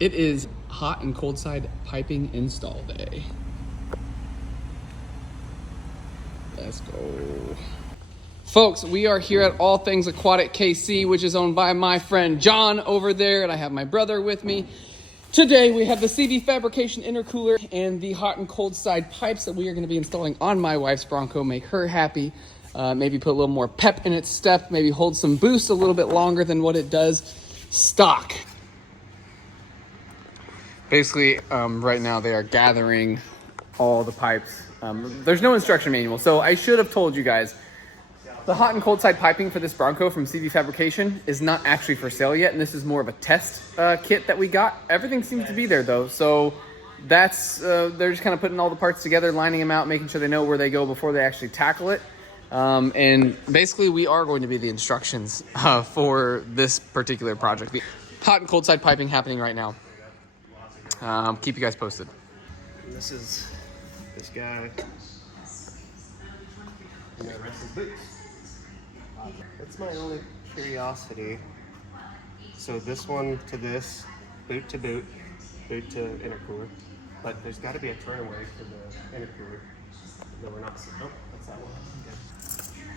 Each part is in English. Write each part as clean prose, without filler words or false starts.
It is hot and cold side piping install day. Let's go. Folks, we are here at All Things Aquatic KC, which is owned by my friend John over there, and I have my brother with me. Today we have the CV Fabrication intercooler and the hot and cold side pipes that we are going to be installing on my wife's Bronco, make her happy, maybe put a little more pep in its step, maybe hold some boost a little bit longer than what it does stock. Basically, right now they are gathering all the pipes. There's no instruction manual, so I should have told you guys. The hot and cold side piping for this Bronco from CV Fabrication is not actually for sale yet, and this is more of a test kit that we got. Everything seems to be there though, so that's they're just kind of putting all the parts together, lining them out, making sure they know where they go before they actually tackle it. And basically we are going to be the instructions for this particular project. The hot and cold side piping happening right now. Keep you guys posted. This is this guy. And the rest is boots. That's my only curiosity. So this one to this, boot to boot, boot to intercooler. But there's got to be a turnaway for the intercooler. No, we're not. Oh, that's that one. Okay.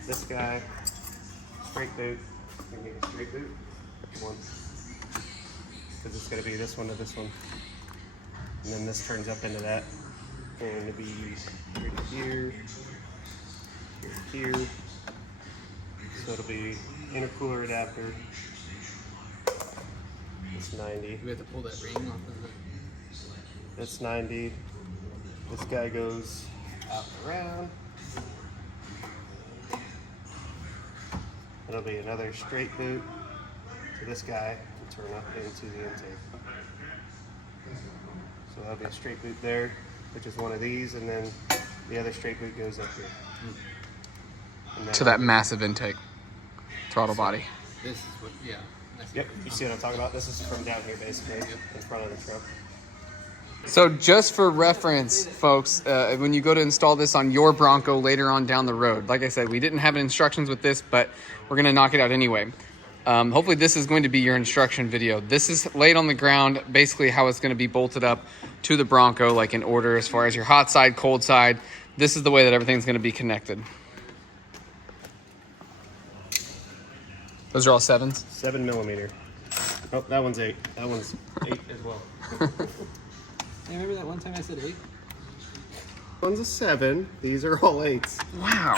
This guy, straight boot. We need a straight boot. One. Because it's going to be this one to this one. And then this turns up into that. And it'll be right here, here. So it'll be intercooler adapter. It's 90. We have to pull that ring off of it. That's 90. This guy goes out and around. It'll be another straight boot to this guy to turn up into the intake. So that'll be a straight boot there, which is one of these, and then the other straight boot goes up here. To that massive intake. Throttle body. This is what, yeah. Yep, you see what I'm talking about? This is from down here, basically, in front of the truck. So just for reference, folks, when you go to install this on your Bronco later on down the road, like I said, we didn't have instructions with this, but we're going to knock it out anyway. Hopefully this is going to be your instruction video. This is laid on the ground, basically how it's going to be bolted up to the Bronco, like in order as far as your hot side, cold side. This is the way that everything's going to be connected. Those are all 7s? 7mm. Oh, that one's 8. That one's 8 as well. Hey, remember that one time I said 8? One's a 7. These are all 8s. Wow.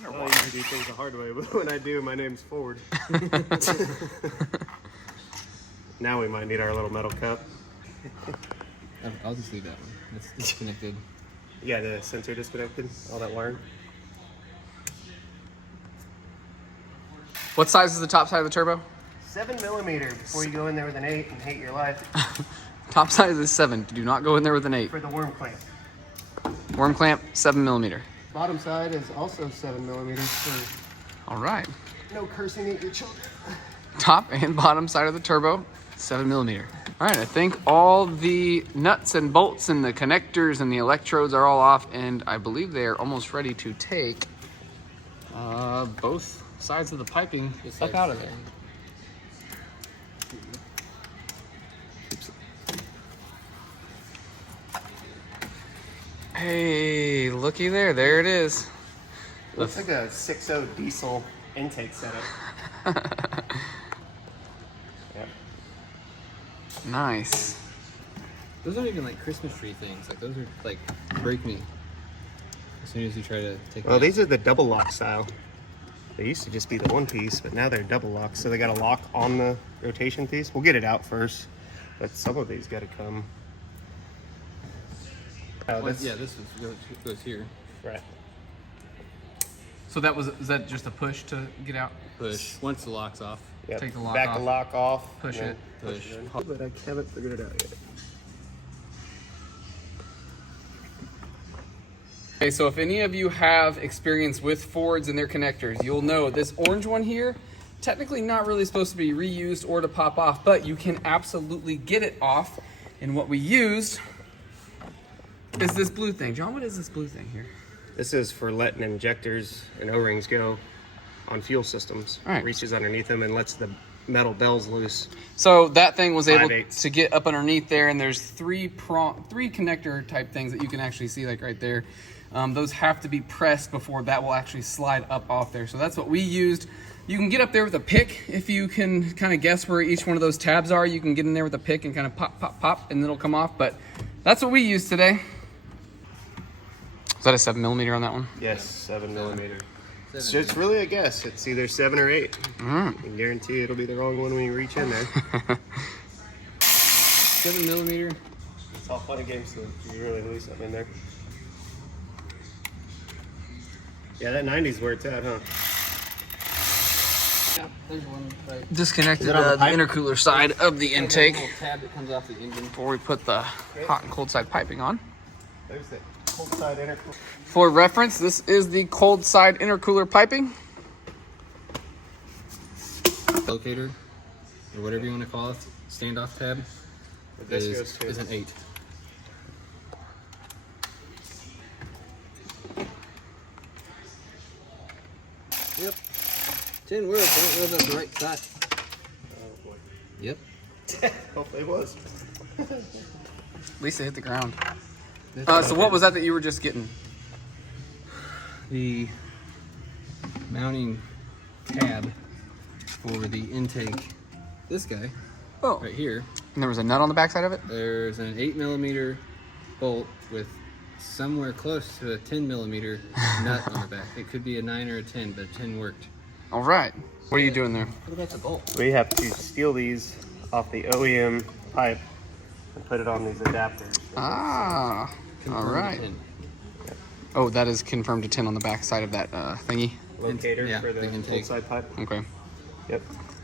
I usually do things the hard way, but when I do, my name's Ford. Now we might need our little metal cup. I'll just leave that one. It's disconnected. Yeah, the sensor disconnected, all that wiring. What size is the top side of the turbo? 7mm before you go in there with an 8 and hate your life. Top size is 7. Do not go in there with an 8. For the worm clamp. Worm clamp, 7mm. Bottom side is also 7mm for All right. no cursing at your children. Top and bottom side of the turbo, 7mm. All right, I think all the nuts and bolts and the connectors and the electrodes are all off, and I believe they are almost ready to take both sides of the piping up out of there. Hey, looky there. There it is. Looks like a 6.0 diesel intake setup. Yep. Nice. Those aren't even like Christmas tree things. Like those are like break me as soon as you try to take them Well, out. these are the double lock style. They used to just be the one piece, but now they're double lock, so they got a lock on the rotation piece. We'll get it out first, but some of these got to come. Well, yeah, this goes here. Right. So is that just a push to get out? Push. Once the lock's off. Yep. Take the lock Back off. the lock off. Push and it. then Push. it in. But I haven't figured it out yet. Okay, so if any of you have experience with Fords and their connectors, you'll know this orange one here, technically not really supposed to be reused or to pop off, but you can absolutely get it off. And what we used is this blue thing. John, what is this blue thing here? This is for letting injectors and O-rings go on fuel systems. All right. Reaches underneath them and lets the metal bell's loose. So that thing was able 5/8. to get up underneath there, and there's three connector type things that you can actually see, like right there. Those have to be pressed before that will actually slide up off there. So that's what we used. You can get up there with a pick if you can kind of guess where each one of those tabs are. You can get in there with a pick and kind of pop, pop, pop, and it'll come off. But that's what we used today. Is that a 7mm on that one? Yes, 7mm. So it's really a guess. It's either 7 or 8. I can guarantee it'll be the wrong one when you reach in there. 7mm. It's all fun and games till you really lose something in there. Yeah, that 90's where it's at, huh? Yeah, there's one right. Disconnected Is it on the the pipe? intercooler side of the intake Little tab that comes off the engine. before we put the hot and cold side piping on. There's the cold side intercooler. For reference, this is the cold side intercooler piping. Locator, or whatever you want to call it, standoff tab, This goes to is an 8. Yep. 10 words. I don't know if that's the right side. Oh boy. Yep. Hopefully it was. At least it hit the ground. So what was that you were just getting? The mounting tab for the intake. This guy Oh, right here. and there was a nut on the backside of it? There's an 8mm bolt with somewhere close to a 10mm nut on the back. It could be a 9 or a 10, but a 10 worked. All right. What are you doing there? What about the bolt? We have to steal these off the OEM pipe and put it on these adapters. Ah, all right. Oh, that is confirmed to 10 on the backside of that thingy. Locator Yeah, for the the cold intake. side pipe. Okay. Yep.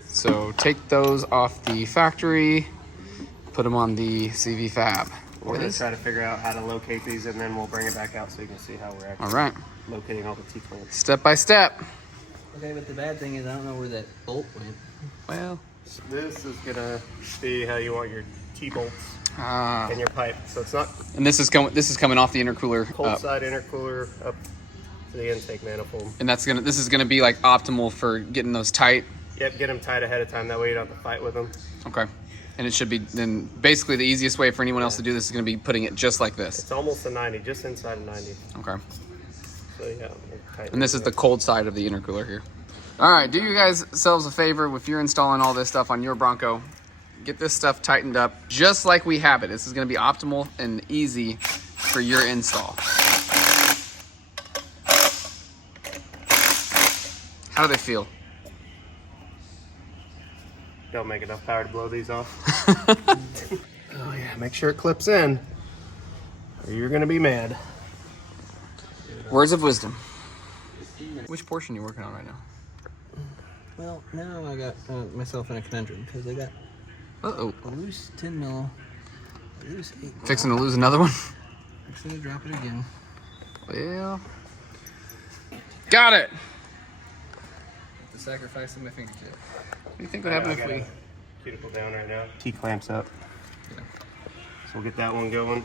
So take those off the factory, put them on the CV Fab. We're going to try to figure out how to locate these, and then we'll bring it back out so you can see how we're actually All right. locating all the T-clamps. Step by step. Okay, but the bad thing is I don't know where that bolt went. Well, This is going to be how you want your T-bolts ah. in your pipe. So it's not And this is coming off the intercooler cold up. side intercooler up to the intake manifold. And this is gonna be like optimal for getting those tight. Yep, get them tied ahead of time. That way you don't have to fight with them. Okay. And it should be then basically the easiest way for anyone else to do this is gonna be putting it just like this. It's almost a 90, just inside a 90. Okay. So yeah. we'll tighten And this it is the up. cold side of the intercooler here. All right, do you guys selves a favor if you're installing all this stuff on your Bronco. Get this stuff tightened up just like we have it. This is gonna be optimal and easy for your install. How do they feel? Don't make enough power to blow these off. Oh yeah, make sure it clips in, or you're gonna be mad. Words of wisdom. Which portion are you working on right now? Well, now I got myself in a conundrum because I got Uh-oh. a loose 10 mil, a loose 8 mil. Fixing to lose another one? I'm gonna drop it again. Well, got it. The sacrifice of my fingertip. What do you think would happen if we... Cuticle down right now. T-clamps up. Yeah. So we'll get that one going.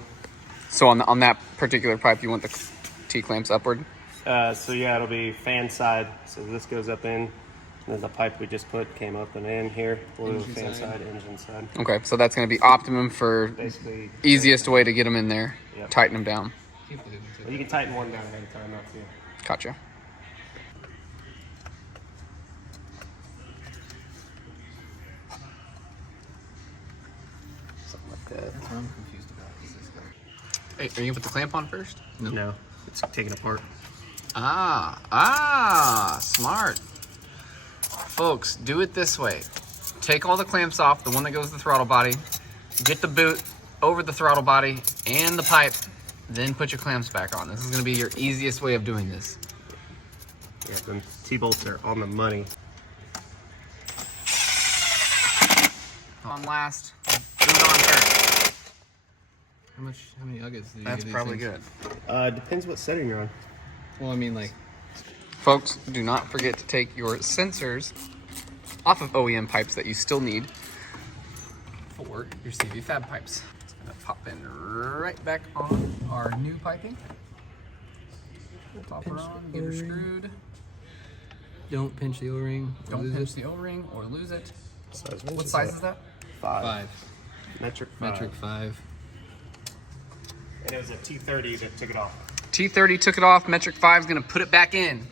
So on that particular pipe, you want the T-clamps upward? So yeah, it'll be fan side. So this goes up in. And then the pipe we just put came up and in here. We'll do Engine fan side. side, engine side. Okay, so that's going to be optimum for Basically, easiest way to get them in there, Yep. tighten them down. well, you can tighten one down ahead of time, not two. Gotcha. Something like that. That's what I'm confused about. Is this guy. Hey, are you going to put the clamp on first? No, it's taken apart. Smart. Folks, do it this way. Take all the clamps off, the one that goes to the throttle body, get the boot over the throttle body and the pipe, then put your clamps back on. This is gonna be your easiest way of doing this. Yeah, the T-bolts are on the money. On last, boot on first. How many uggets do you That's get these probably things? good. Depends what setting you're on. Well, I mean, like, Folks, do not forget to take your sensors off of OEM pipes that you still need for your CV Fab pipes. It's gonna pop in right back on our new piping. Pop her on, get her screwed. don't pinch the O-ring. or Don't lose pinch it. the O-ring or lose it. What size is that? 5. Metric 5. Metric 5. And it was a T30 that took it off. T30 took it off. Metric 5 is gonna put it back in.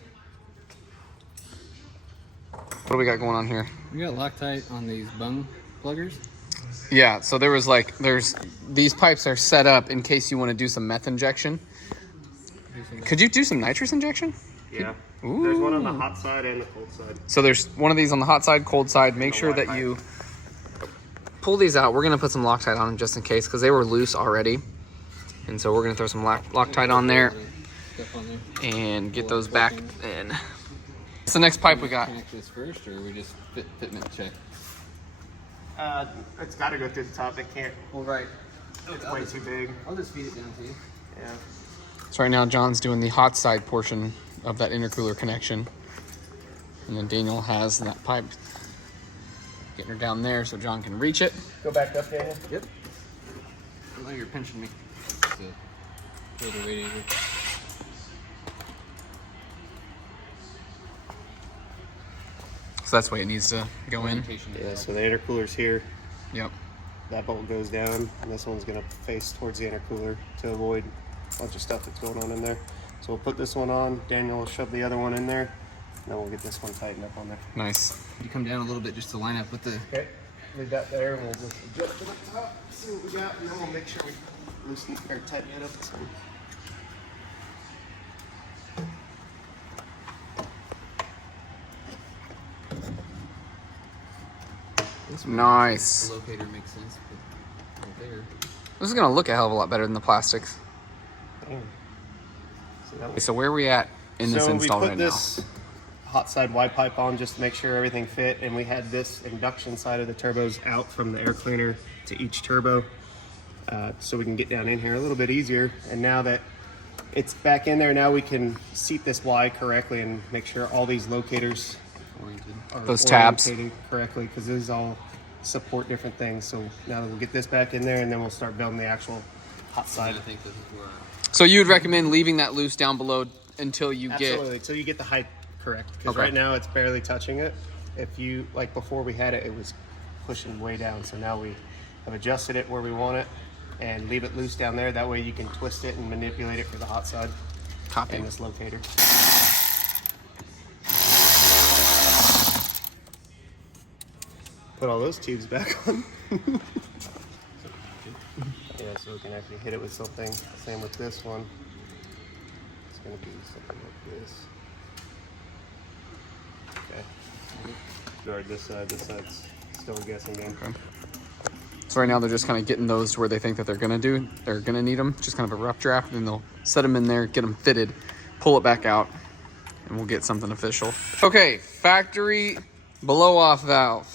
What do we got going on here? We got Loctite on these bung pluggers. Yeah, so these pipes are set up in case you want to do some meth injection. Could you do some nitrous injection? Yeah. Ooh. There's one on the hot side and the cold side. So there's one of these on the hot side, cold side. Make sure that you pull these out. We're gonna put some Loctite on them just in case because they were loose already. And so we're gonna throw some Loctite on there and get those back in. What's the next pipe we got? Connect this first, or we just fitment check? It's got to go through the top. It can't. Well, right. It's way too big. I'll just feed it down to you. Yeah. So right now John's doing the hot side portion of that intercooler connection. And then Daniel has that pipe getting her down there so John can reach it. Go back up, Daniel. Yep. Oh, you're pinching me. So, the radiator. So that's the way it needs to go in. Yeah, so the intercooler's here. Yep. That bolt goes down, and this one's going to face towards the intercooler to avoid a bunch of stuff that's going on in there. So we'll put this one on. Daniel will shove the other one in there, and then we'll get this one tightened up on there. Nice. You come down a little bit just to line up with the... Okay, leave that there, and we'll just adjust to the top, see what we got, and then we'll make sure we loosen or tighten it up. Nice. The locator makes sense, but right there. This is gonna look a hell of a lot better than the plastics. So where are we at in this install right right now? So we put this hot side Y pipe on just to make sure everything fit, and we had this induction side of the turbos out from the air cleaner to each turbo, so we can get down in here a little bit easier. And now that it's back in there, now we can seat this Y correctly and make sure all these locators are Those tabs orientated correctly, because these all support different things. So now that we'll get this back in there, and then we'll start building the actual hot side. I think this is where... So you would recommend leaving that loose down below until you Absolutely, until you get the height correct. Because right now it's barely touching it. If you, like before we had it, it was pushing way down. So now we have adjusted it where we want it and leave it loose down there. That way you can twist it and manipulate it for the hot side. Copy. And this locator. Put all those tubes back on. Yeah, so we can actually hit it with something. Same with this one. It's going to be something like this. Okay. Guard this side. This side's still a guessing game. Okay. So right now they're just kind of getting those to where they think that they're gonna need them. Just kind of a rough draft, and they'll set them in there, get them fitted, pull it back out, and we'll get something official. Okay, factory blow-off valve.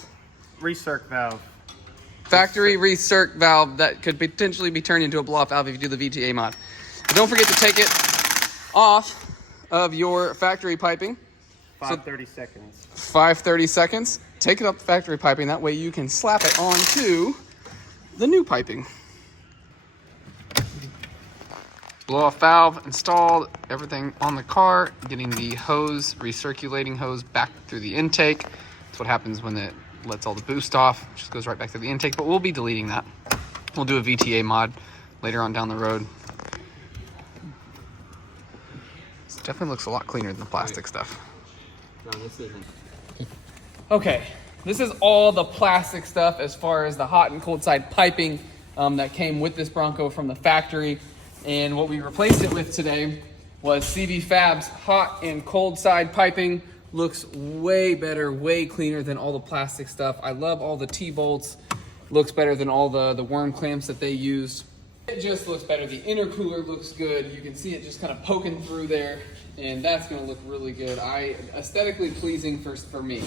Recirc valve. Factory recirc valve that could potentially be turned into a blow-off valve if you do the VTA mod. But don't forget to take it off of your factory piping. 5:30 seconds. 5:30 seconds. Take it up the factory piping. That way you can slap it onto the new piping. Blow-off valve installed. Everything on the car. Getting the hose, recirculating hose back through the intake. That's what happens when it lets all the boost off. It just goes right back to the intake, but we'll be deleting that. We'll do a VTA mod later on down the road. This definitely looks a lot cleaner than the plastic stuff. No, this isn't. Okay, this is all the plastic stuff as far as the hot and cold side piping that came with this Bronco from the factory. And what we replaced it with today was CV Fab's hot and cold side piping. Looks way better, way cleaner than all the plastic stuff. I love all the T-bolts. Looks better than all the worm clamps that they used. It just looks better. The intercooler looks good. You can see it just kind of poking through there, and that's gonna look really good. Aesthetically pleasing for me.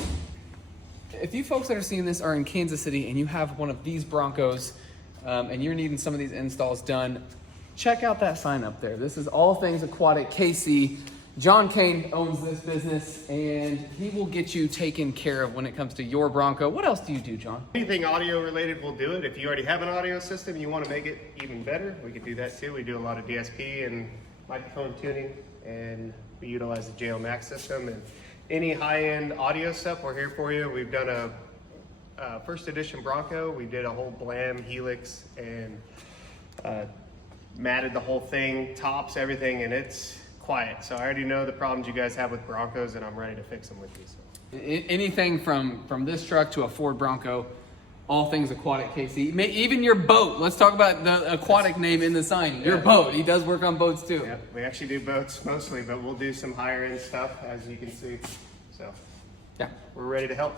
If you folks that are seeing this are in Kansas City and you have one of these Broncos and you're needing some of these installs done, check out that sign up there. This is All Things Aquatic KC. John Kane owns this business, and he will get you taken care of when it comes to your Bronco. What else do you do, John? Anything audio related, we'll do it. If you already have an audio system and you want to make it even better, we can do that too. We do a lot of DSP and microphone tuning, and we utilize the JL Max system. And any high-end audio stuff, we're here for you. We've done a first edition Bronco. We did a whole blam, helix, and matted the whole thing, tops, everything, and it's quiet. So I already know the problems you guys have with Broncos, and I'm ready to fix them with you. So. Anything from this truck to a Ford Bronco, all things aquatic, Casey. Even your boat. Let's talk about the aquatic name in the sign. Your boat. He does work on boats too. Yep, we actually do boats mostly, but we'll do some higher end stuff, as you can see. So yeah, we're ready to help.